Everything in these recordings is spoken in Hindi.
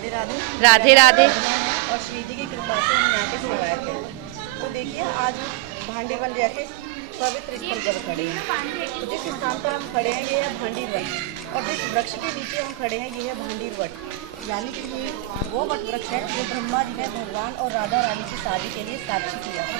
राधे राधे। राधे राधे। और श्री जी की कृपा से हम यहाँ के सेवायत हैं। तो देखिए आज भांडीवन जैसे पवित्र स्थल पर खड़े हैं। तो जिस स्थान पर हम खड़े हैं ये है भांडीवन, और जिस वृक्ष के नीचे हम खड़े हैं ये है भांडीर वट। यानी कि ये वो वट वृक्ष है जो ब्रह्मा जी ने भगवान और राधा रानी की शादी के लिए साक्षी किया था।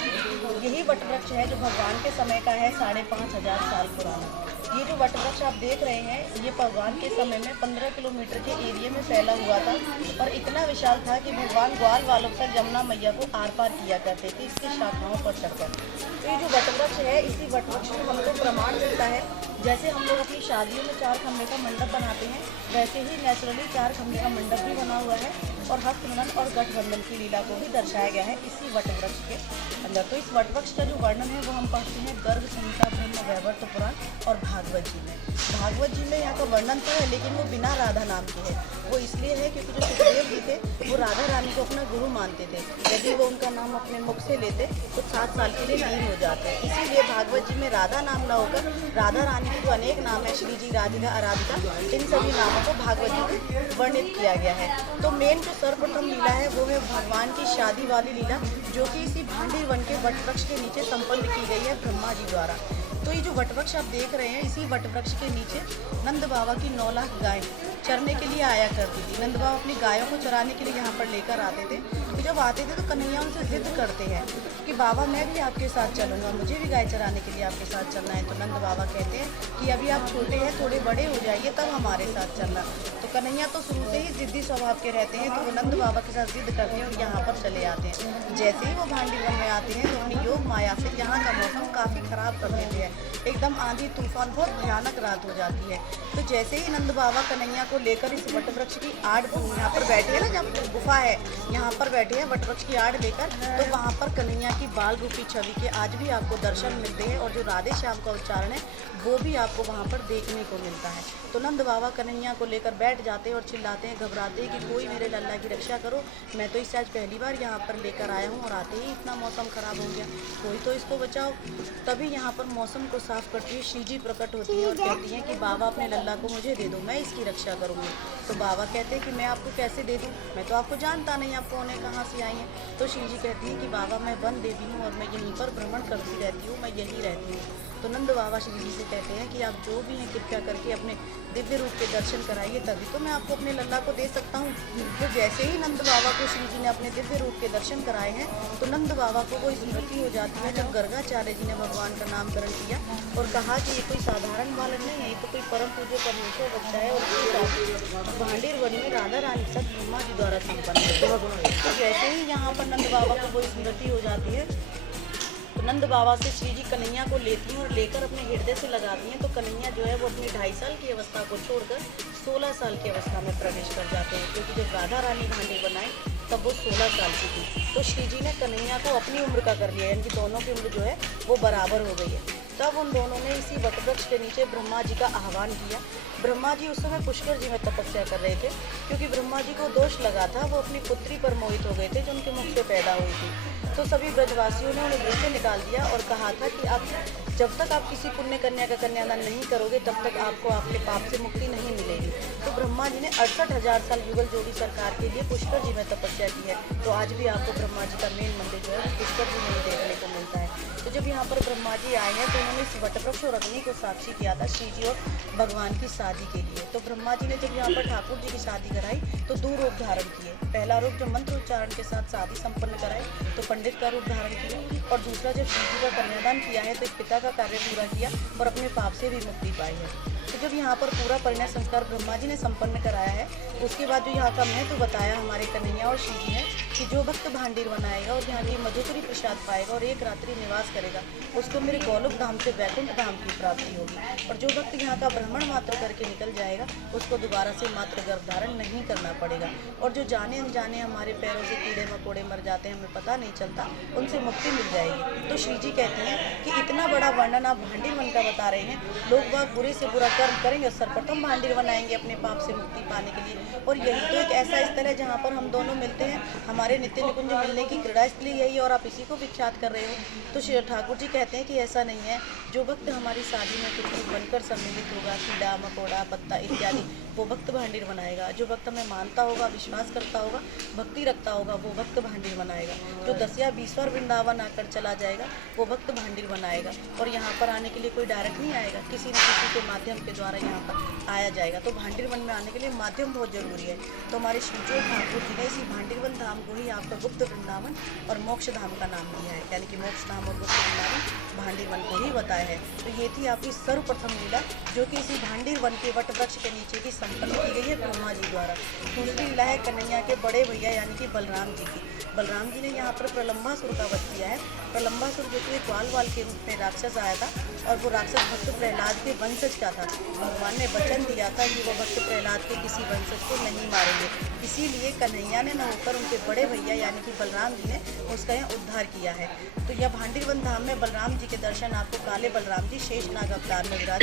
यही वट वृक्ष है जो भगवान के समय का है 5,500 साल पुराना। ये जो वट वृक्ष आप देख रहे हैं ये भगवान के समय में 15 किलोमीटर के एरिया में फैला हुआ था, और इतना विशाल था कि भगवान ग्वाल वालों तक जमुना मैया को आर पार किया करते थे इसकी शाखाओं पर चढ़कर। तो ये जो वट वृक्ष है इसी वट वृक्ष में हमको प्रमाण मिलता है। जैसे हम लोग अपनी शादियों में 4 खंभे का मंडप बनाते हैं, वैसे ही नेचुरली 4 खंभे का मंडप भी बना हुआ है, और हस्तमिलन और गठबंधन की लीला को भी दर्शाया गया है इसी वट वृक्ष के अंदर। तो इस वट वृक्ष का जो वर्णन है वो हम पढ़ते हैं गर्ग संहिता, ब्रह्म वैवर्त पुराण और भागवत जी में। भागवत जी में यहाँ का वर्णन तो है लेकिन वो बिना राधा नाम के है। वो इसलिए है क्योंकि जो सुखदेव जी थे वो राधा रानी को अपना गुरु मानते थे। यदि वो उनका नाम अपने मुख से लेते तो 7 साल के लिए लीन हो जाते। इसीलिए भागवत जी में राधा नाम न होकर राधा रानी के जो अनेक नाम है, श्री जी, राधिका, आराधिका, इन सभी नामों को भागवत जी में वर्णित किया गया है। तो मेन जो सर्वप्रथम लीला है वो है भगवान की शादी वाली लीला, जो कि इसी भांडीर वन के वट वृक्ष के नीचे संपन्न की गई है ब्रह्मा जी द्वारा। तो ये जो वट वृक्ष आप देख रहे हैं इसी वट वृक्ष के नीचे नंद बाबा की 9 लाख गाय चरने के लिए आया करती थी। नंद बाबा अपनी गायों को चराने के लिए यहाँ पर लेकर आते थे। तो जब आते थे तो कन्हैया उनसे जिद करते हैं कि बाबा मैं भी आपके साथ चलूँगा, मुझे भी गाय चराने के लिए आपके साथ चलना है। तो नंद बाबा कहते हैं कि अभी आप छोटे हैं, थोड़े बड़े हो जाइए तब हमारे साथ चलना। तो कन्हैया तो शुरू से ही जिद्दी स्वभाव के रहते हैं, तो वो नंद बाबा के साथ जिद करते हैं और यहाँ पर चले आते हैं। जैसे ही वो भांडीवन में आते हैं तो अपनी योग माया से यहाँ का मौसम काफ़ी ख़राब कर देते हैं। एकदम आंधी तूफान, बहुत भयानक रात हो जाती है। तो जैसे ही नंद बाबा कन्हैया को लेकर इस वट वृक्ष की आड़ यहाँ पर बैठे हैं ना, जब गुफा है यहाँ पर बैठे हैं वट वृक्ष की आड़ लेकर, तो वहाँ पर कन्हैया की बाल रूपी छवि के आज भी आपको दर्शन मिलते हैं, और जो राधे श्याम का उच्चारण है वो भी आपको वहाँ पर देखने को मिलता है। तो नंद बाबा कन्हैया को लेकर बैठ जाते हैं और चिल्लाते हैं, घबराते हैं कि कोई मेरे लल्ला की रक्षा करो, मैं तो इसे आज पहली बार यहाँ पर लेकर आया हूँ और आते ही इतना मौसम ख़राब हो गया, कोई तो इसको बचाओ। तभी यहाँ पर मौसम को साफ करती हुई श्री जी प्रकट होती है और कहती हैं कि बाबा अपने लल्ला को मुझे दे दो, मैं इसकी रक्षा करूँगी। तो बाबा कहते हैं कि मैं आपको कैसे दे दूँ, मैं तो आपको जानता नहीं आप कौन है, कहाँ से आई हैं। तो श्री जी कहती हैं कि बाबा मैं वन देवी हूँ और मैं यहीं पर भ्रमण करती रहती हूँ, मैं यहीं रहती हूँ। तो नंद बाबा श्री जी से कहते हैं कि आप जो भी हैं कृपया करके अपने दिव्य रूप के दर्शन कराइए, तभी तो मैं आपको अपने लल्ला को दे सकता हूँ। तो जैसे ही नंद बाबा को श्री जी ने अपने दिव्य रूप के दर्शन कराए हैं तो नंद बाबा को वो स्मृति हो जाती है जब गर्गाचार्य जी ने भगवान का नामकरण किया और कहा कि ये कोई साधारण बालक नहीं है, ये तो कोई परम पूज्य परमेश्वर बच्चा है, और भांडीर वन में राधा रानी के साथ ब्रह्मा जी द्वारा संपन्न है। तो जैसे ही यहाँ पर नंद बाबा को वो स्मृति हो जाती है तो नंद बाबा से श्री जी कन्हैया को लेती हैं और लेकर अपने हृदय से लगाती हैं। तो कन्हैया जो है वो अपनी 2.5 साल की अवस्था को छोड़कर 16 साल की अवस्था में प्रवेश कर जाते हैं, क्योंकि जब राधा रानी भांडी बनाए तब वो 16 साल की थी। तो श्री जी ने कन्हैया को अपनी उम्र का कर लिया, यानी कि दोनों की उम्र जो है वो बराबर हो गई है। तब उन दोनों ने इसी वटवृक्ष के नीचे ब्रह्मा जी का आह्वान किया। ब्रह्मा जी उस समय पुष्कर जी में तपस्या कर रहे थे, क्योंकि ब्रह्मा जी को दोष लगा था, वो अपनी पुत्री पर मोहित हो गए थे जो उनके मुख से पैदा हुई थी। तो सभी ब्रजवासियों ने उन्हें गृह से निकाल दिया और कहा था कि आप जब तक आप किसी पुण्य कन्या का कन्यादान नहीं करोगे तब तक आपको आपके पाप से मुक्ति नहीं मिलेगी। तो ब्रह्मा जी ने 68,000 साल युगल जोड़ी सरकार के लिए पुष्कर जी में तपस्या की है। तो आज भी आपको ब्रह्मा जी का मेन मंदिर जो है पुष्कर जी में ही देखने को मिलता है। तो जब यहाँ पर ब्रह्मा जी आए हैं तो उन्होंने इस वटवृक्ष और अग्नि को साक्षी किया था श्री जी और भगवान की शादी के लिए। तो ब्रह्मा जी ने जब यहाँ पर ठाकुर जी की शादी कराई तो 2 रूप धारण किए। पहला रूप जो मंत्र उच्चारण के साथ शादी संपन्न कराई तो पंडित का रूप धारण किया, और दूसरा जब श्री जी का कन्यादान किया है तो एक पिता का कार्य पूरा किया और अपने पाप से भी मुक्ति पाई है। तो जब यहाँ पर पूरा परिणय संस्कार ब्रह्मा जी ने संपन्न कराया है, उसके बाद जो यहाँ का महत्व बताया हमारे कन्हैया और श्री जी ने कि जो भक्त भांडीर बनाएगा और यहाँ की मधुपुरी प्रसाद पाएगा और एक रात्रि निवास करेगा उसको मेरे गौलोक धाम से वैकुंठ धाम की प्राप्ति होगी। और जो भक्त यहाँ का भ्रमण मात्र करके निकल जाएगा उसको दोबारा से मात्र गर्भ धारण नहीं करना पड़ेगा। और जो जाने अनजाने हमारे पैरों से कीड़े मकोड़े मर जाते हैं, हमें पता नहीं चलता, उनसे मुक्ति मिल जाएगी। तो श्री जी कहते हैं कि इतना बड़ा वर्णन आप भांडीर वन का बता रहे हैं, लोग बाग बुरे से बुरा कर्म करेंगे और सर्वप्रथम भांडी बनाएंगे अपने पाप से मुक्ति पाने के लिए। और यही तो एक ऐसा स्थल है जहाँ पर हम दोनों मिलते हैं, हमारे नित्य निकुंज मिलने की क्रीड़ा स्थली यही है और आप इसी को विख्यात कर रहे हो। तो श्री ठाकुर जी कहते हैं कि ऐसा नहीं है, जो भक्त हमारी शादी में कुछ भी बनकर सम्मिलित होगा, कीड़ा मकोड़ा पत्ता इत्यादि, वो भक्त भांडीर बनाएगा। जो भक्त हमें मानता होगा, विश्वास करता होगा, भक्ति रखता होगा, वो भक्त भांडीर बनाएगा। जो 10 या 20 बार वृंदावन आकर चला जाएगा, वो भक्त भांडीर बनाएगा। और यहाँ पर आने के लिए कोई डायरेक्ट नहीं आएगा, किसी न किसी के माध्यम के द्वारा यहाँ पर आया जाएगा। तो भांडीर वन में आने के लिए माध्यम बहुत जरूरी है। तो हमारे श्री ठाकुर जी ने इसी भांडीर वन धाम को ही आपका गुप्त वृंदावन और मोक्ष धाम का नाम दिया है, यानी कि मोक्ष धाम और गुप्त वृंदावन भांडीर वन को ही बताया है। तो ये थी आपकी सर्वप्रथम लीला, जो कि इसी भांडीर वन के वट वृक्ष के नीचे की संपन्न की गई है ब्रह्मा जी द्वारा। दूसरी लीला है कन्हैया के बड़े भैया यानी कि बलराम जी की। बलराम जी ने यहाँ पर प्रलंबासुर का वध किया है। प्रलंबासुर जो कि ग्वाल के रूप में राक्षस आया था और वो राक्षस भक्त प्रहलाद के वंशज का था। भगवान ने वचन दिया था कि वो भक्त प्रहलाद के किसी वंशज को नहीं मारेंगे, इसीलिए कन्हैया ने न होकर उनके बड़े भैया यानी कि बलराम जी ने उसका यहाँ उद्धार किया है। तो यह भांडीर वन धाम में बलराम जी के दर्शन आपको काले बलराम जी शेषनाग अवतार में विराज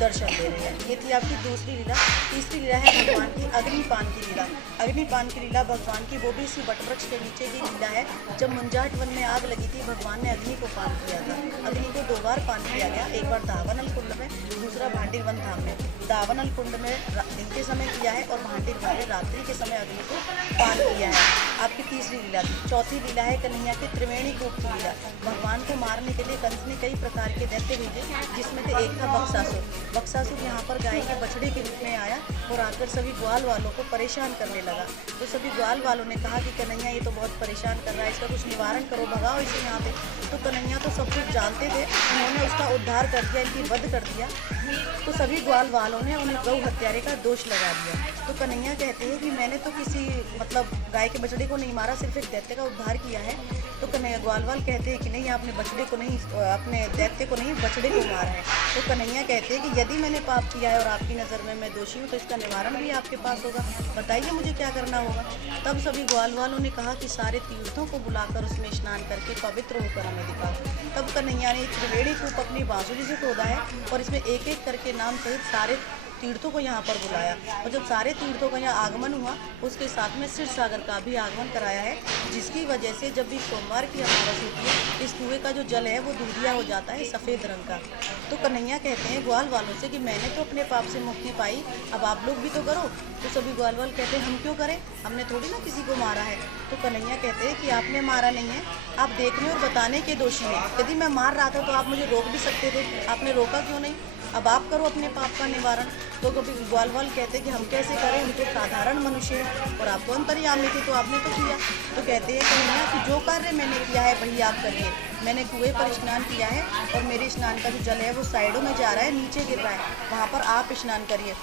दर्शन दे रहे हैं। ये थी आपकी दूसरी लीला। तीसरी लीला है भगवान की अग्निपान की लीला। अग्निपान की लीला भगवान की वो भी इसी वटवृक्ष के नीचे की लीला है। जब मुंजाट वन में आग लगी थी, भगवान ने अग्नि को पान किया था। अग्नि को 2 बार पान किया गया, एक बार दावानल कुंड में, दूसरा भांडीर वन धाम में। दावानल कुंड में दिन के समय किया है और भांडीर वन में रात्रि के समय अग्नि को पान किया है। आपकी तीसरी लीला थी। चौथी लीला है कन्हैया के त्रिवेणी कूप की लीला। भगवान को मारने के लिए कंस ने कई प्रकार के दैत्य भेजे, जिसमें से एक था बक्सासुर। बक्सासुर यहाँ पर गाय के बछड़े के रूप में आया और आकर सभी ग्वाल वालों को परेशान करने लगा। तो सभी ग्वाल वालों ने कहा कि कन्हैया ये तो बहुत परेशान कर रहा है, इसका कुछ निवारण करो, भगाओ इसे यहाँ पे। तो कन्हैया तो सब कुछ जानते थे, उन्होंने उसका उद्धार कर दिया, इनकी वध कर दिया। तो सभी ग्वाल वालों ने उन्हें गौ हत्यारे का दोष लगा दिया। तो कन्हैया कहते हैं कि मैंने तो किसी गाय के बछड़े को नहीं मारा, सिर्फ एक दैत्य का उद्धार किया है। तो कन्हैया ग्वालवाल कहते हैं कि नहीं, आपने बछड़े को नहीं, अपने दैत्य को नहीं, बछड़े को मारा है। तो कन्हैया कहते हैं कि यदि मैंने पाप किया है और आपकी नज़र में मैं दोषी हूँ, तो इसका निवारण भी आपके पास होगा, बताइए मुझे क्या करना होगा। तब सभी ग्वालवालों ने कहा कि सारे तीर्थों को बुलाकर उसमें स्नान करके पवित्र होकर हमें दिखाओ। तब कन्हैया ने त्रिवेणी कूप अपनी बांसुरी से खोदा है और इसमें एक एक करके नाम सहित सारे तीर्थों को यहाँ पर बुलाया। और जब सारे तीर्थों का यहाँ आगमन हुआ, उसके साथ में क्षीर सागर का भी आगमन कराया है, जिसकी वजह से जब भी सोमवार की अमावस होती है, इस कुएं का जो जल है वो दूधिया हो जाता है, सफ़ेद रंग का। तो कन्हैया कहते हैं ग्वाल वालों से कि मैंने तो अपने पाप से मुक्ति पाई, अब आप लोग भी तो करो। तो सभी ग्वाल वाल कहते हैं हम क्यों करें, हमने थोड़ी ना किसी को मारा है। तो कन्हैया कहते हैं कि आपने मारा नहीं है, आप देखने और बताने के दोषी हैं। यदि मैं मार रहा था तो आप मुझे रोक भी सकते थे, आपने रोका क्यों नहीं। अब आप करो अपने पाप का निवारण। तो कभी ग्वालवाल कहते हैं कि हम कैसे करें, हम तो साधारण मनुष्य हैं और आप तो अंतर्यामी थे, तो आपने तो किया। तो कहते हैं कन्हैया कि जो कार्य मैंने किया है वही आप करिए। मैंने कुएं पर स्नान किया है और मेरे स्नान का जो जल है वो साइडों में जा रहा है, नीचे गिर रहा है, वहाँ पर आप स्नान करिए।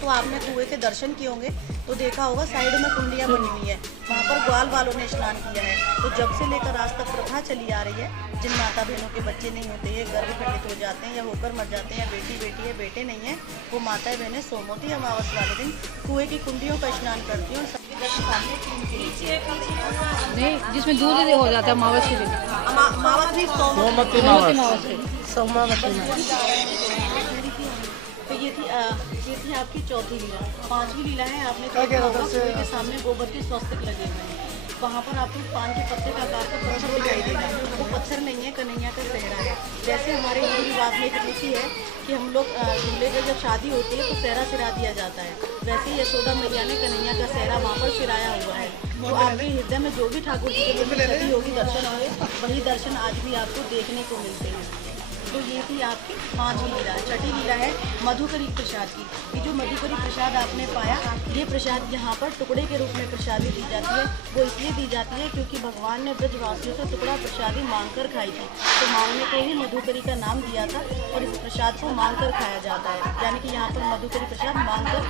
तो आपने कुएं के दर्शन किए होंगे तो देखा होगा साइड में कुंडियाँ बनी हुई है, वहाँ पर ग्वाल वालों ने स्नान किया है। तो जब से लेकर आज तक प्रथा चली आ रही है, जिन माता बहनों के बच्चे नहीं होते हैं, गर्भ खंडित हो जाते हैं या होकर मर जाते हैं, या बेटी है बेटे नहीं है, वो माता बहनें सोमवती अमावस वाले दिन कुएं की कुंडियों का स्नान करती हैं और सबके दर्शन सामने नहीं, जिसमें दूध हो जाता है अमावस के दिन, अमावस नहीं सोमवती तो ये थी आपकी चौथी लीला। पांचवी लीला है, आपने देखा होगा कुएं के सामने गोबर के स्वस्तिक लगे हुए हैं, वहाँ पर आपको पान के पत्ते का आकार का पत्थर दिखाई देगा। वो पत्थर नहीं है, कन्हैया का सेहरा है। जैसे हमारे हिंदू रिवाज में एक रीति है कि हम लोग दूल्हे का जब शादी होती है तो सेहरा सिरा दिया जाता है, वैसे यशोदा मैया ने कन्हैया का सेहरा वहाँ पर सिराया हुआ है। तो आपके हृदय में जो भी ठाकुर जी के प्रति योगी दर्शन होंगे, वही दर्शन आज भी आपको देखने को मिलते हैं। तो ये थी आपकी पांचवी लीला। छठी लीला है मधुकरी प्रसाद की। ये जो मधुकरी प्रसाद आपने पाया, ये प्रसाद यहाँ पर टुकड़े के रूप में प्रसादी दी जाती है। वो इसलिए दी जाती है क्योंकि भगवान ने ब्रजवासियों से टुकड़ा प्रसादी मांगकर खाई थी, तो मांगने को ही मधुकरी का नाम दिया था और इस प्रसाद को मांगकर खाया जाता है, यानी कि यहाँ पर मधुकरी प्रसाद मांगकर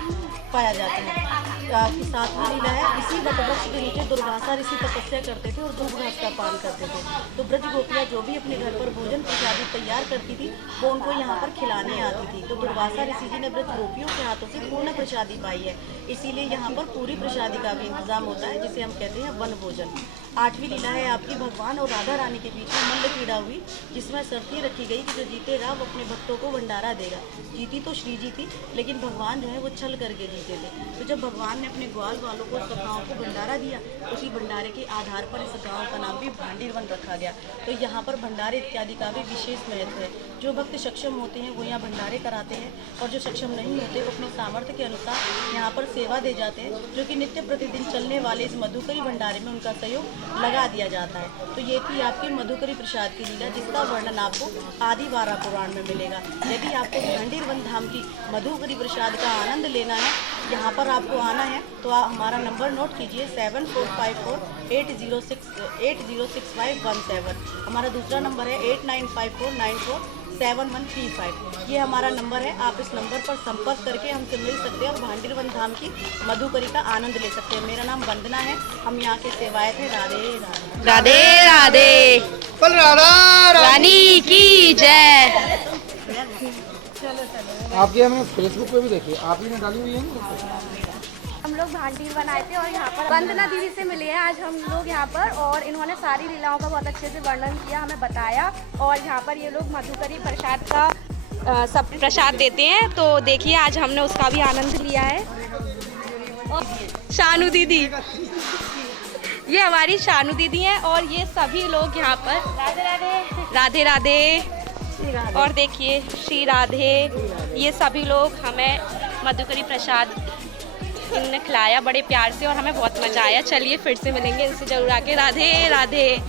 पाया जाता है। सातवीं लीला है, इसी वटवृक्ष के नीचे दुर्वासा ऋषि तपस्या करते थे और दूध घास का पान करते थे। तो ब्रज गोपियाँ जो भी अपने घर पर भोजन प्रसादी तैयार करती थी, वो उनको यहाँ पर खिलाने आती थी। तो दुर्वासा ऋषि जी ने ब्रज गोपियों के हाथों से पूर्ण प्रसादी पाई है, इसीलिए यहाँ पर पूरी प्रसादी का भी इंतजाम होता है, जिसे हम कहते हैं वन भोजन। 8वीं लीला है आपकी भगवान और राधा रानी के बीच में मल्ल क्रीड़ा हुई, जिसमें शर्त ये रखी गई कि जो जीतेगा वो अपने भक्तों को भंडारा देगा। जीती तो श्री जी थी, लेकिन भगवान जो है वो छल करके जीते थे। तो जब भगवान ने अपने ग्वाल वालों को सखाओं को भंडारा दिया, उसी भंडारे के आधार पर इस गाँव का नाम भी भांडीरवन रखा गया। तो यहाँ पर भंडारे इत्यादि का भी विशेष महत्व है। जो भक्त सक्षम होते हैं वो यहाँ भंडारे कराते हैं, और जो सक्षम नहीं होते वो अपने सामर्थ्य के अनुसार यहाँ पर सेवा दे जाते हैं, जो कि नित्य प्रतिदिन चलने वाले इस मधुकरी भंडारे में उनका सहयोग लगा दिया जाता है। तो ये थी आपकी मधुकरी प्रसाद की लीला, जिसका वर्णन आपको आदि वारा पुराण में मिलेगा। यदि आपको भांडीरवन धाम की मधुकरी प्रसाद का आनंद लेना है, यहाँ पर आपको आना है, तो आप हमारा नंबर नोट कीजिए 7454806517। हमारा दूसरा नंबर है 8954947135। ये हमारा नंबर है। आप इस नंबर पर संपर्क करके हमसे मिल सकते हैं और भांडीरवन धाम की मधुकरी का आनंद ले सकते हैं। मेरा नाम वंदना है, हम यहाँ के सेवायत हैं। राधे राधे। राधे राधे। बोल राधा रानी की जय। आपके हमें फेसबुक पे भी देखिए, आप ही ने डाली हुई है ना। हम लोग भांडीरवन आए थे और यहाँ पर वंदना दीदी से मिले हैं आज हम लोग यहाँ पर, और इन्होंने सारी लीलाओं का बहुत अच्छे से वर्णन किया, हमें बताया। और यहाँ पर ये लोग मधुकरी प्रसाद का सब प्रसाद देते हैं, तो देखिए आज हमने उसका भी आनंद लिया है। और शानू दीदी, ये हमारी शानू दीदी हैं, और ये सभी लोग यहाँ पर राधे राधे राधे राधे। और देखिए श्री राधे, ये सभी लोग हमें मधुकरी प्रसाद इनने खिलाया बड़े प्यार से, और हमें बहुत मज़ा आया। चलिए फिर से मिलेंगे इनसे जरूर आके। राधे राधे।